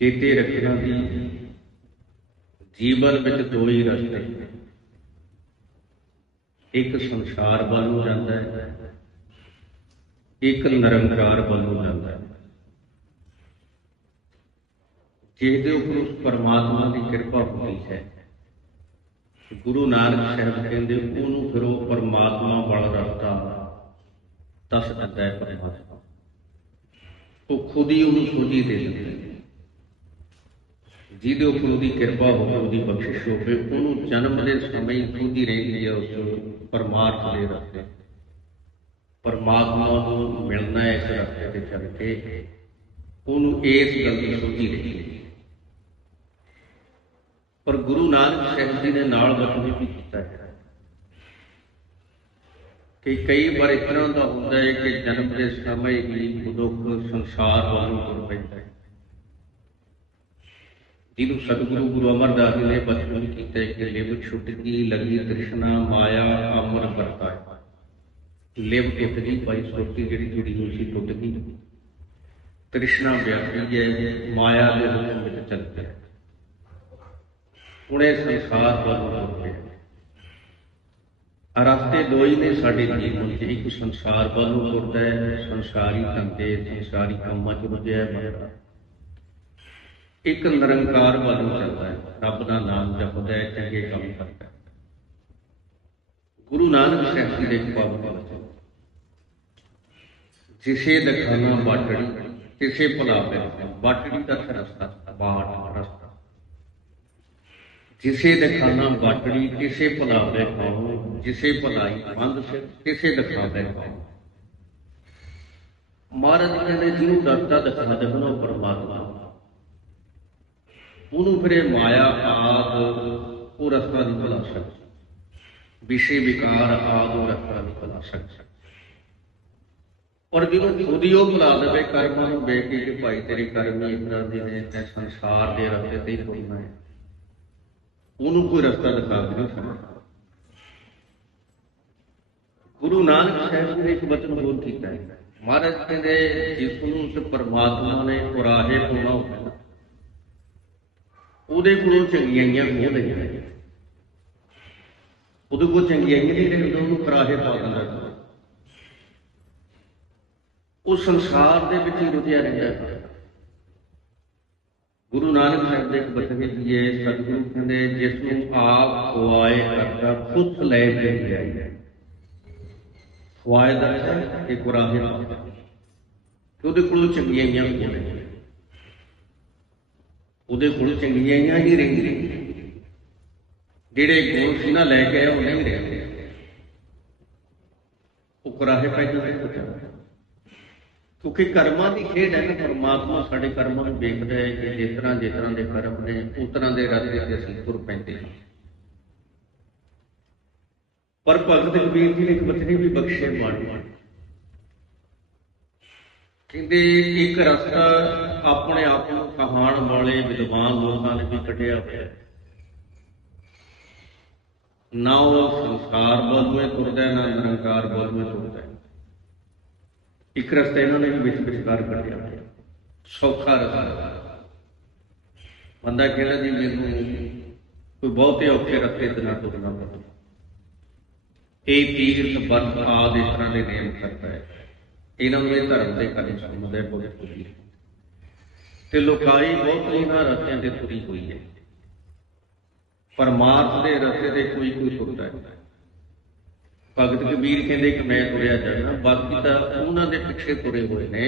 ਚੇਤੇ ਰੱਖਣਾ ਦੀ ਜੀਵਨ ਵਿੱਚ ਦੋ ਹੀ ਰਸਤੇ ਇੱਕ ਸੰਸਾਰ ਵੱਲ ਨੂੰ ਜਾਂਦਾ ਹੈ, ਇੱਕ ਨਿਰੰਕਾਰ ਵੱਲ ਨੂੰ ਜਾਂਦਾ ਹੈ। ਜਿਹਦੇ ਉੱਪਰ ਉਸ ਪਰਮਾਤਮਾ ਦੀ ਕਿਰਪਾ ਹੁੰਦੀ ਹੈ, ਗੁਰੂ ਨਾਨਕ ਸਾਹਿਬ ਕਹਿੰਦੇ, ਉਹਨੂੰ ਫਿਰ ਉਹ ਪਰਮਾਤਮਾ ਵੱਲ ਰਸਤਾ ਦੱਸ ਦਿੰਦਾ ਹੈ ਪਰਮਾਤਮਾ। ਉਹ ਖੁਦ ਹੀ ਉਹਨੂੰ ਸੋਝੀ ਦੇ ਦਿੰਦਾ ਹੈ। ਜਿਹਦੇ ਉੱਪਰ ਉਹਦੀ ਕਿਰਪਾ ਹੋਵੇ ਉਹਦੀ ਬਖਸ਼ਿਸ਼ ਹੋਵੇ ਉਹਨੂੰ ਜਨਮ ਦੇ ਸਮੇਂ ਹੀ ਖੁਦ ਰਹਿੰਦੀ ਹੈ, ਉਸ ਪਰਮਾਰਥ ਦੇ ਰਸਤੇ। ਪਰਮਾਤਮਾ ਨੂੰ ਮਿਲਣਾ ਇਸ ਰਸਤੇ ਤੇ ਚੱਲ ਕੇ, ਉਹਨੂੰ ਇਸ ਗੱਲ ਦੀ ਸੋਝੀ ਰਹਿੰਦੀ ਪਰ ਗੁਰੂ ਨਾਨਕ ਸਾਹਿਬ ਜੀ ਦੇ ਨਾਲ ਵਚਨ ਵੀ ਕੀਤਾ ਹੈ। ਕਿ ਕਈ ਵਾਰ ਇਸ ਤਰ੍ਹਾਂ ਦਾ ਹੁੰਦਾ ਹੈ ਕਿ ਜਨਮ ਦੇ ਸਮੇਂ ਹੀ ਮਨੁੱਖ ਸੰਸਾਰ ਵੱਲੋਂ ਤੁਰ ਪੈਂਦਾ ਹੈ। ਜਿਹਨੂੰ ਸਤਿਗੁਰੂ ਗੁਰੂ ਅਮਰਦਾਸ ਜੀ ਨੇ ਬਚਨ ਕੀਤਾ ਕਿ ਲਿਵ ਛੁੱਟ ਗਈ ਲਗੀ ਤ੍ਰਿਸ਼ਨਾ ਮਾਇਆ ਅਮਰ ਵਰਤਾ ਲਿਵ ਟੁੱਟ ਗਈ ਪਾਈ ਸੁਰਤੀ ਜਿਹੜੀ ਜੁੜੀ ਹੋਈ ਸੀ ਟੁੱਟ ਗਈ। ਤ੍ਰਿਸ਼ਨਾ ਵਿਆਪੀ ਹੈ, ਮਾਇਆ ਦੇ ਹੁਕਮ ਵਿੱਚ ਚੱਲ ਪਿਆ। ਹੁਣ ਸੰਸਾਰ ਵੱਲ ਨੂੰ ਤੁਰ ਰਸਤੇ ਦੋ ਹੀ ਨੇ ਸਾਡੇ ਜੀਵਨ ਚ ਇੱਕ ਸੰਸਾਰ ਵੱਲ ਨੂੰ ਤੁਰਦਾ ਹੈ, ਸੰਸਾਰੀ ਧੰਦੇ, ਸੰਸਾਰੀ ਕੰਮਾਂ ਚ ਰੁਝਿਆ ਬੰਦਾ ਇੱਕ ਨਿਰੰਕਾਰ ਵੱਲ ਨੂੰ ਚੱਲਦਾ ਹੈ। ਰੱਬ ਦਾ ਨਾਮ ਜਪਦਾ ਹੈ, ਚੰਗੇ ਕੰਮ ਕਰਦਾ ਹੈ। ਗੁਰੂ ਨਾਨਕ ਸਾਹਿਬ ਜੀ ਦੇ ਪਾਵਨ ਬਚਨ ਜਿਸੇ ਦਖਾਨਾ ਬਾਟੜੀ, ਤਿਸੇ ਭਲਾ ਪੈ ਬਾਟੜੀ ਦਾ ਰਸਤਾ, ਬਾਟ ਰਸਤਾ। ਜਿਸੇ ਦਖਾਨਾ ਬਾਟੜੀ, ਤਿਸੇ ਭਲਾ ਪੈ ਜਿਸੇ ਭਲਾਈ ਬੰਦ ਸਿਰ, ਤਿਸੇ ਦਿਖਾ ਪੈ ਮਹਾਰਾਜ ਨੇ ਜਿਹਨੂੰ ਦਰਤਾ ਦਿਖਾ ਦੇਵਨਾ ਉਹ ਪਰਮਾਤਮਾ। ਉਹਨੂੰ ਫਿਰ ਇਹ ਮਾਇਆ ਆਦ ਉਹ ਰਸਤਾ ਨਹੀਂ ਭੁਲਾ ਸਕਦਾ ਵਿਸ਼ੇ ਵਿਕਾਰ ਆਦ ਉਹ ਰਸਤਾ ਨਹੀਂ ਭੁਲਾ ਸਕਦਾ ਔਰ ਜਿਹਨੂੰ ਖੁਦ ਹੀ ਉਹ ਭੁਲਾ ਦੇਵੇ, ਕਰਮਾਂ ਨੂੰ ਵੇਖ ਕੇ ਭਾਈ ਤੇਰੇ ਕਰਮ ਹੀ ਇਤਨਾ ਦੇ ਨੇ, ਤੇ ਸੰਸਾਰ ਦੇ ਰਸਤੇ ਤੇ ਹੀ ਤੁਰਨਾ ਹੈ। ਉਹਨੂੰ ਕੋਈ ਰਸਤਾ ਦਿਖਾ ਕੇ ਨਹੀਂ ਸਕਦਾ ਗੁਰੂ ਨਾਨਕ ਸਾਹਿਬ ਜੀ ਨੇ ਇੱਕ ਬਚਨ ਹੋਰ ਕੀਤਾ ਹੈ। ਮਹਾਰਾਜ ਕਹਿੰਦੇ, ਜਿਸ ਨੂੰ ਤੇ ਪਰਮਾਤਮਾ ਨੇ ਕੁਰਾਹੇ ਪਾਉਣਾ ਹੋਵੇ ਉਹਦੇ ਕੋਲੋਂ ਚੰਗਿਆਈਆਂ ਖੋਹ ਲਈਆਂ ਉਹਦੇ ਕੋਲ ਚੰਗਿਆਈਆਂ ਨਹੀਂ ਰਹਿੰਦਾ ਉਹਨੂੰ ਕਰਾਹੇ ਪਾ ਦਿੰਦਾ ਉਹ ਸੰਸਾਰ ਦੇ ਵਿੱਚ ਹੀ ਰੁਝਿਆ ਰਹਿੰਦਾ ਗੁਰੂ ਨਾਨਕ ਸਾਹਿਬ ਦੇ ਇੱਕ ਬਚਨ ਵਿੱਚ ਇਹ ਸਤਿਗੁਰੂ ਕਹਿੰਦੇ, ਜਿਸ ਨੂੰ ਆਪ ਖਵਾਏ ਕਰਦਾ, ਖੁਦ ਲੈ ਕੇ ਲਿਆਈ ਖਵਾਏ ਦਾ ਕਿ ਕੁਰਾਹੇ ਉਹਦੇ ਕੋਲੋਂ ਚੰਗਿਆਈਆਂ ਹੋਈਆਂ ਲਈਆਂ ਉਹਦੇ ਕੋਲ ਚੰਗੀਆਂ ਹੀ ਰਹਿੰਦੀਆਂ ਜਿਹੜੇ ਗੁਣ ਸੀ ਨਾ ਲੈ ਕੇ ਆਇਆ ਉਹ ਨਹੀਂ ਰਹਿੰਦੇ ਉਹ ਕਰਾਹੇ ਪੈ ਜਾਂਦੇ ਪੁੱਛਾ ਕਿਉਂਕਿ ਕਰਮਾਂ ਦੀ ਖੇਡ ਹੈ ਨਾ, ਪਰਮਾਤਮਾ ਸਾਡੇ ਕਰਮਾਂ ਨੂੰ ਵੇਖਦਾ ਹੈ ਕਿ ਜਿਸ ਤਰ੍ਹਾਂ ਜਿਸ ਤਰ੍ਹਾਂ ਦੇ ਕਰਮ ਨੇ, ਉਸ ਤਰ੍ਹਾਂ ਦੇ ਰਸਤੇ ਤੇ ਅਸੀਂ ਤੁਰ ਪੈਂਦੇ ਹਾਂ। ਪਰ ਭਗਤ ਕਬੀਰ ਜੀ ਨੇ ਇੱਕ ਬਚਨੀ ਵੀ ਬਖਸ਼ੇ ਮਾੜੀ ਕਹਿੰਦੇ, ਇੱਕ ਰਸਤਾ ਆਪਣੇ ਆਪ ਨੂੰ ਕਹਾਣ ਵਾਲੇ ਵਿਦਵਾਨ ਲੋਕਾਂ ਨੇ ਵੀ ਕੱਢਿਆ ਹੋਇਆ ਨਾ ਉਹ ਸੰਸਾਰ ਵੱਲੋਂ ਤੁਰਦਾ ਨਾ ਨਿਰੰਕਾਰ ਵੱਲੋਂ ਤੁਰਦਾ ਇੱਕ ਰਸਤਾ ਇਹਨਾਂ ਨੇ ਵਿੱਚ ਵਿਚਕਾਰ ਕੱਢਿਆ ਹੋਇਆ ਸੌਖਾ ਰਸਤਾ। ਬੰਦਾ ਕਹਿੰਦਾ ਜੀ, ਮੈਨੂੰ ਕੋਈ ਬਹੁਤੇ ਔਖੇ ਰਸਤੇ ਤੇ ਨਾ ਤੁਰਨਾ ਪਵੇ ਇਹ ਤੀਰਥ ਬੰਦ ਆਦ ਇਸ ਤਰ੍ਹਾਂ ਦੇ ਨੇਮ ਕਰਦਾ ਹੈ। ਇਹਨਾਂ ਨੂੰ ਇਹ ਧਰਮ ਦੇ ਕਦੇ ਸਮਝਦੇ ਬਹੁਤ ਕੁਝ ਤੇ ਲੋਕਾਈ ਬਹੁਤ ਇਹਨਾਂ ਰਸਤਿਆਂ ਤੇ ਤੁਰੀ ਹੋਈ ਹੈ। ਪਰਮਾਰਥ ਦੇ ਰਸਤੇ ਤੇ ਕੋਈ ਕੋਈ ਤੁਰਦਾ ਹੈ। ਭਗਤ ਕਬੀਰ ਕਹਿੰਦੇ ਕਿ ਮੈਂ ਤੁਰਿਆ ਜਾਣਾ ਬਾਕੀ ਤਾਂ ਉਹਨਾਂ ਦੇ ਪਿੱਛੇ ਤੁਰੇ ਹੋਏ ਨੇ,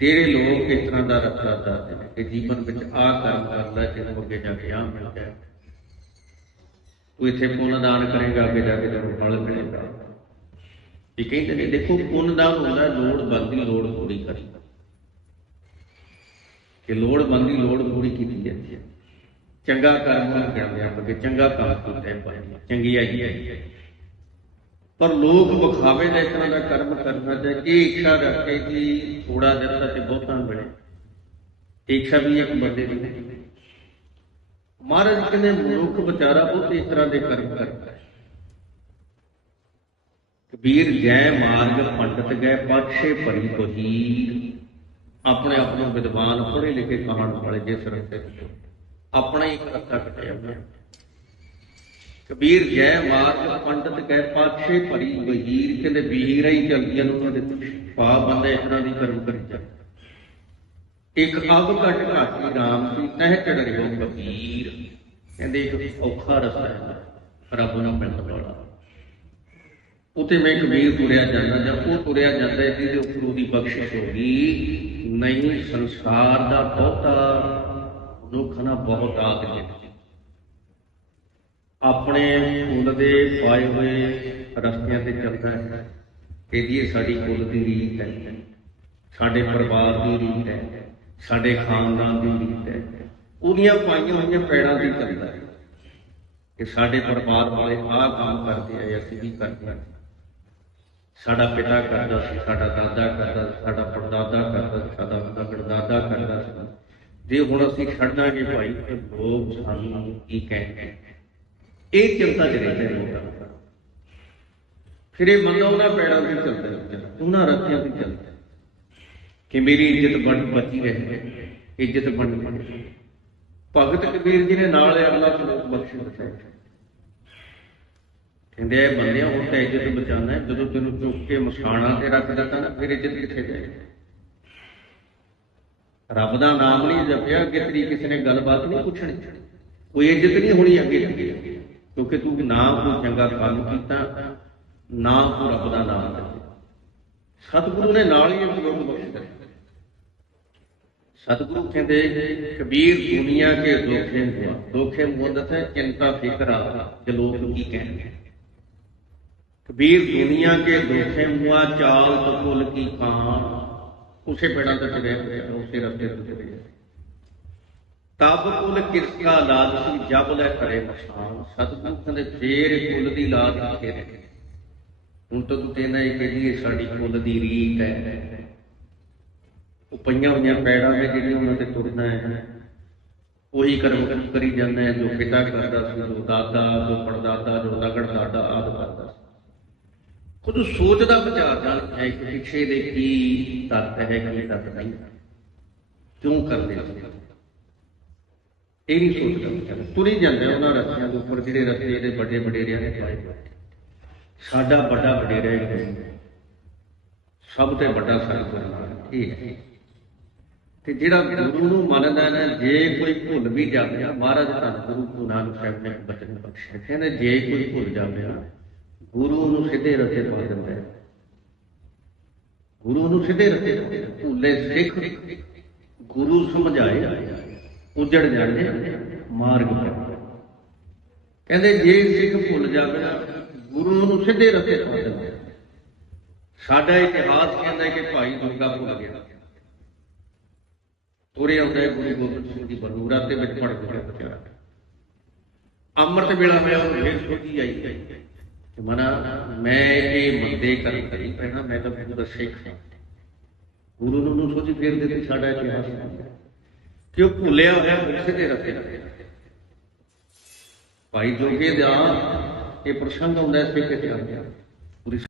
ਜਿਹੜੇ ਲੋਕ ਇਸ ਤਰ੍ਹਾਂ ਦਾ ਰਸਤਾ ਦੱਸਦੇ ਨੇ ਕਿ ਜੀਵਨ ਵਿੱਚ ਆਹ ਕੰਮ ਕਰਦਾ ਤੈਨੂੰ ਅੱਗੇ ਜਾ ਕੇ ਆਹ ਮਿਲਦਾ ਤੂੰ ਇੱਥੇ ਪੁੰਨ ਦਾਨ ਕਰੇਗਾ, ਅੱਗੇ ਜਾ ਕੇ ਤੈਨੂੰ ਫਲ ਮਿਲੇਗਾ। ਇਹ ਕਹਿੰਦੇ ਨੇ, ਦੇਖੋ, ਪੁੰਨ ਦਾਨ ਹੁੰਦਾ, ਲੋੜ ਬੰਦੀ ਲੋੜ ਪੂਰੀ ਕਰੀ। ਕਿ ਲੋੜ ਬੰਦੀ ਲੋੜ ਪੂਰੀ ਕੀਤੀ ਜਾਂਦੀ ਹੈ। ਚੰਗਾ ਕਰਮ ਕਰਦੇ ਆਪਾਂ ਕਿ ਚੰਗਾ ਕੰਮ ਕੀਤਾ ਹੈ। ਚੰਗੀ ਆਈ ਹੈ। ਪਰ ਲੋਕ ਵਿਖਾਵੇ ਦਾ ਤਰ੍ਹਾਂ ਦਾ ਕਰਮ ਕਰਨਾ ਤੇ ਇਹ ਇੱਛਾ ਰੱਖੇ ਕਿ ਥੋੜਾ ਦਿੱਤਾ ਤੇ ਬਹੁਤਾ ਮਿਲੇ। ਇੱਛਾ ਵੀ ਇੱਕ ਬੰਦੇ ਦੀ ਨਹੀਂ। ਮਹਾਰਾਜ ਕਹਿੰਦੇ ਮਨੁੱਖ ਵਿਚਾਰਾ ਬਹੁਤ ਇਸ ਤਰ੍ਹਾਂ ਦੇ ਕਰਮ ਕਰਦਾ ਹੈ। ਕਬੀਰ ਜੈ ਮਾਰਗ ਪੰਡਤ ਗਏ ਪਾਛੇ ਭਰੀ ਬਹੀਰ ਆਪਣੇ ਆਪ ਨੂੰ ਵਿਦਵਾਨ ਪੜ੍ਹੇ ਲਿਖੇ ਕਹਾਣ ਵਾਲੇ ਜਿਸ ਰਸਤੇ ਆਪਣਾ ਹੀ ਰਸਤਾ ਕੱਟਿਆ ਕਬੀਰ ਜੈ ਮਾਰਗ, ਪੰਡਤ ਕਹਿ ਪਾਛੇ ਭਰੀ ਵਹੀਰ ਕਹਿੰਦੇ ਵੀਰ ਹੀ ਚਲਦੀਆਂ ਨੂੰ ਉਹਨਾਂ ਦੇ ਪਿੱਛੇ। ਪਾ ਬੰਦੇ ਇਤਨਾ ਦੀ ਕਰਮ ਕਰੀ ਜਾ ਇੱਕ ਅਗ ਘਟ ਘਾਟੀ ਰਾਮ ਸੀ ਤਹਿ ਚੜ ਰਿਓ ਕਬੀਰ। ਕਹਿੰਦੇ ਇੱਕ ਔਖਾ ਰਸਤਾ ਹੈ। ਰੱਬ ਨਾਲ ਮਿਲਣ ਵਾਲਾ ਉਤੇ ਮੈਂ ਕਬੀਰ ਤੁਰਿਆ ਜਾਂਦਾ ਜਾਂ ਉਹ ਤੁਰਿਆ ਜਾਂਦਾ ਜਿਹਦੇ ਉੱਪਰ ਉਹਦੀ ਬਖਸ਼ਿਸ਼ ਹੋ ਗਈ, ਨਹੀਂ, ਸੰਸਾਰ ਦਾ ਬਹੁਤਾ ਮਨੁੱਖ ਨਾ ਬਹੁਤ ਆਗ ਜਿੱਤ ਆਪਣੇ ਕੁਲ ਦੇ ਪਾਏ ਹੋਏ ਰਸਤਿਆਂ ਤੇ ਚੱਲਦਾ ਹੈ। ਇਹਦੀ ਇਹ ਸਾਡੀ ਕੁੱਲ ਦੀ ਰੀਤ ਹੈ। ਸਾਡੇ ਪਰਿਵਾਰ ਦੀ ਰੀਤ ਹੈ। ਸਾਡੇ ਖਾਨਦਾਨ ਦੀ ਰੀਤ ਹੈ। ਉਹਦੀਆਂ ਪਾਈਆਂ ਹੋਈਆਂ ਪੈੜਾਂ ਦੀ ਚੱਲਦਾ ਹੈ। ਕਿ ਸਾਡੇ ਪਰਿਵਾਰ ਵਾਲੇ ਆਹ ਕੰਮ ਕਰਦੇ ਆ, ਅਸੀਂ ਵੀ ਕਰਦੇ ਹਾਂ ਸਾਡਾ ਪਿਤਾ ਕਰਦਾ ਸੀ ਸਾਡਾ ਦਾਦਾ ਕਰਦਾ ਸੀ, ਸਾਡਾ ਪੜਦਾਦਾ ਕਰਦਾ ਸੀ, ਸਾਡਾ ਪੜਦਾਦਾ ਕਰਦਾ ਸੀ। ਜੇ ਹੁਣ ਅਸੀਂ ਛੱਡਾਂਗੇ ਭਾਈ ਤੇ ਲੋਕ ਸਾਨੂੰ ਕੀ ਕਹਿਣਗੇ? ਇਹ ਚਿੰਤਾ ਚ ਰਹਿੰਦੇ ਲੋਕਾਂ ਫਿਰ ਇਹ ਬੰਦਾ ਉਹਨਾਂ ਪੈੜਾਂ ਤੇ ਚੱਲਦਾ ਹੈ, ਉਹਨਾਂ ਰੱਖਿਆਂ ਤੇ ਚੱਲਦਾ ਕਿ ਮੇਰੀ ਇੱਜ਼ਤ ਬਣ ਬਚੀ ਰਹੇ ਇੱਜ਼ਤ ਬਣ ਬਣ ਭਗਤ ਕਬੀਰ ਜੀ ਨੇ ਨਾਲ ਅਗਲਾ ਸ਼ਲੋਕ ਬਖਸ਼ ਦਿੱਤਾ ਕਹਿੰਦੇ ਇਹ ਬੰਦਿਆ ਉਹ ਤੇ ਇੱਜ਼ਤ ਬਚਾਣਾ ਜਦੋਂ ਤੈਨੂੰ ਚੁੱਕ ਕੇ ਮਸਾਣਾ ਤੇ ਰੱਖਦਾ ਤਾਂ ਫਿਰ ਇੱਜ਼ਤ ਕਿੱਥੇ ਜਾਏ ਰੱਬ ਦਾ ਨਾਮ ਨਹੀਂ ਜਪਿਆ ਕਿ ਤੇਰੀ ਕਿਸੇ ਨੇ ਗੱਲਬਾਤ ਨਹੀਂ ਪੁੱਛਣੀ। ਕੋਈ ਇੱਜ਼ਤ ਨਹੀਂ ਹੋਣੀ ਅੱਗੇ ਕਿਉਂਕਿ ਤੂੰ ਨਾ ਕੋਈ ਚੰਗਾ ਕੰਮ ਕੀਤਾ ਨਾ ਕੋ ਰੱਬ ਦਾ ਨਾਮ ਦਿੱਤਾ ਸਤਿਗੁਰੂ ਨੇ ਨਾਲ ਹੀ ਅਨੁਭਵ ਬਖਸ਼ ਦਿੱਤਾ ਸਤਿਗੁਰੂ ਕਹਿੰਦੇ, ਕਬੀਰ ਦੁਨੀਆ ਕੇ ਦੋਖੇ ਮੁਆ। ਦੋਖੇ ਮੁਦਤ ਹੈ, ਚਿੰਤਾ, ਫਿਕਰ ਆ ਕਿ ਲੋਕ ਕੀ ਕਹਿਣਗੇ? कबीर दुनिया के धोखे हुआ चाल तो कुल की कान उसे पेड़ा तो चले गए, उसे रास्ते तो चले गए तब कुल किसका लालची जब ले करे नशान सतगुरु कहते ਫੇਰ ਕੁਲ ਦੀ ਲਾਜ ਕਿੱਥੇ ਰਹਿ ਗਈ ਹੁਣ ਤਾਂ ਤੂੰ ਕਹਿੰਦਾ ਇਹ ਕਿ ਜੀ ਇਹ ਸਾਡੀ ਕੁਲ ਦੀ ਰੀਤ ਹੈ ਉਹ ਪਈਆਂ ਹੋਈਆਂ ਪੈੜਾਂ ਤੇ ਜਿਹੜੀਆਂ ਉਹਨਾਂ ਤੇ ਤੁਰਨਾ ਹੈ ਉਹੀ ਕਰਮ ਕਰਮ ਕਰੀ ਜਾਂਦਾ ਹੈ ਜੋ ਪਿਤਾ ਕਰਦਾ ਸੀ ਜੋ ਦਾਦਾ ਜੋ ਪੜਦਾਦਾ ਜੋ ਲਗੜ ਦਾਦਾ ਆਦਿ ਕਰਦਾ ਸੀ ਖੁਦ ਸੋਚਦਾ ਵਿਚਾਰ ਨਾਲ ਹੈ ਕਿ ਪਿੱਛੇ ਦੇ ਕੀ ਤੱਤ ਹੈ ਕੀ ਤੱਤ ਨਹੀਂ ਕਿਉਂ ਕਰਦੇ ਇਹ ਨਹੀਂ ਸੋਚਦਾ। ਤੁਰੀ ਜਾਂਦੇ ਉਹਨਾਂ ਰਸਤਿਆਂ ਦੇ ਉੱਪਰ, ਜਿਹੜੇ ਰਸਤੇ ਇਹਦੇ ਵੱਡੇ ਵਡੇਰਿਆਂ ਨੇ ਪਾਏ ਸਾਡਾ ਵੱਡਾ ਵਡੇਰਾ ਹੀ ਸਭ ਤੋਂ ਵੱਡਾ ਸਰਗੁਰੂ ਇਹ ਹੈ। ਤੇ ਜਿਹੜਾ ਗੁਰੂ ਨੂੰ ਮੰਨਦਾ ਨਾ, ਜੇ ਕੋਈ ਭੁੱਲ ਵੀ ਜਾਵੇ ਨਾ, ਮਹਾਰਾਜ ਧੰਨ ਗੁਰੂ ਗੁਰੂ ਨਾਨਕ ਸਾਹਿਬ ਨੇ ਬਚਨ ਬਖਸ਼ਿਆ। ਕਹਿੰਦੇ, ਜੇ ਕੋਈ ਭੁੱਲ ਜਾਵੇ ਨਾ ਗੁਰੂ ਨੂੰ ਸਿੱਧੇ ਰਸਤੇ ਪਾ ਦਿੰਦਾ ਹੈ। ਗੁਰੂ ਨੂੰ ਸਿੱਧੇ ਰਸਤੇ ਪਾ ਭੁੱਲੇ ਸਿੱਖ ਗੁਰੂ ਸਮਝਾਏ ਉਜੜ ਜਾਂਦੇ ਮਾਰਗ ਪਰ। ਕਹਿੰਦੇ ਜੇ ਸਿੱਖ ਭੁੱਲ ਜਾਵੇ, ਗੁਰੂ ਨੂੰ ਸਿੱਧੇ ਰਸਤੇ ਪਾ ਦਿੰਦਾ ਸਾਡਾ ਇਤਿਹਾਸ ਕਹਿੰਦਾ ਕਿ ਭਾਈ ਦੁਰਗਾ ਭੁੱਲ ਗਿਆ। ਤੁਰੇ ਆਉਂਦਾ ਗੁਰੂ ਗੋਬਿੰਦ ਸਿੰਘ ਦੀ ਬਨੂਰਾ ਤੇ ਵਿੱਚ ਪੜ ਗਿਆ ਅੰਮ੍ਰਿਤ ਵੇਲਾ ਹੋਇਆ ਉਹ ਫੇਰ ਸੋਚੀ ਆਈ। ਕਿ ਮਨਾ, ਮੈਂ ਇਹ ਮੰਦੇ ਕਰ ਕਰੀ, ਪਹਿਲਾਂ ਮੈਂ ਤਾਂ ਗੁਰੂ ਦਾ ਸਿੱਖ ਹਾਂ। ਗੁਰੂ ਨੂੰ ਨੂੰ ਸੋਚੀ ਫੇਰ ਦੇ ਸਾਡਾ ਇਤਿਹਾਸ। ਕਿ ਉਹ ਭੁੱਲਿਆ ਹੋਇਆ ਗੁਰਸੇ ਦੇ ਰਸਤੇ ਤੇ। ਭਾਈ ਜੋਗੇ ਦਾ ਇਹ ਪ੍ਰਸੰਗ ਆਉਂਦਾ ਹੈ ਸਿੱਖ ਇਤਿਹਾਸ ਦਾ।